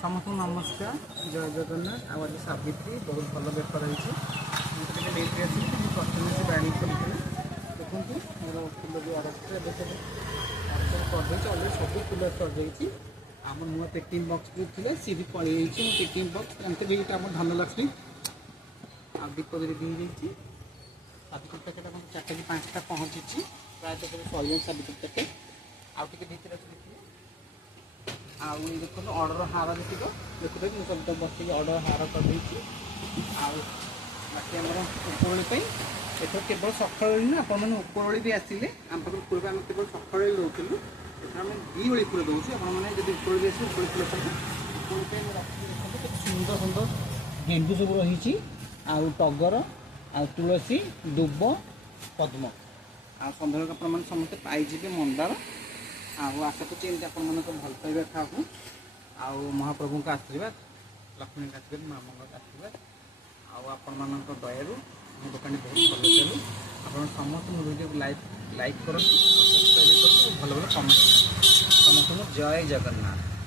समस्त नमस्कार जय जगन्नाथ आज सावित्री बहुत भल बेपार होती लेट आसी प्रथम से बाणी कर देखो मोर फुल भी आरक्षे करदे अलरेडी सब फुल सर आम नुआ पेकिंग बक्स भी थे सी भी पलि पेकिंग बक्स जानते भी आम धनलक्ष्मी आ दीप भी दी सावित्री पैकेट आप 4टा कि 5टा पहुँची प्रायतः सर सावित्री पैकेट आउ टे भीतर आउ देखो अर्डर हार देखो देखो मुझे सब बस अर्डर हार कर बाकी आम उपरओली एथर केवल सकाल ना आपने उपरओली भी आसिले आम पाखे पूर्व आम केवल सकाल रोलू एथर आम दीओली फुल दूसरी आपने जब उपरओली आस उपरओली फुल पाइबे सुंदर सुंदर गेंदू सब रही आउ टगर आ तुलसी दुब पद्म आ सन्ध्या आपने समस्त पाइबे मंदार आशा करते आप भल पाइबा खाऊ आउ महाप्रभु का आशीर्वाद लक्ष्मी का आशीर्वाद माँ मंगल का आशीर्वाद आपण मान दयारू मो दुकान बहुत भल चलू आप समस्त मो वीडियो लाइक करूँ सब्सक्राइब करूँ भल भल कमेंट समस्त जय जगन्नाथ।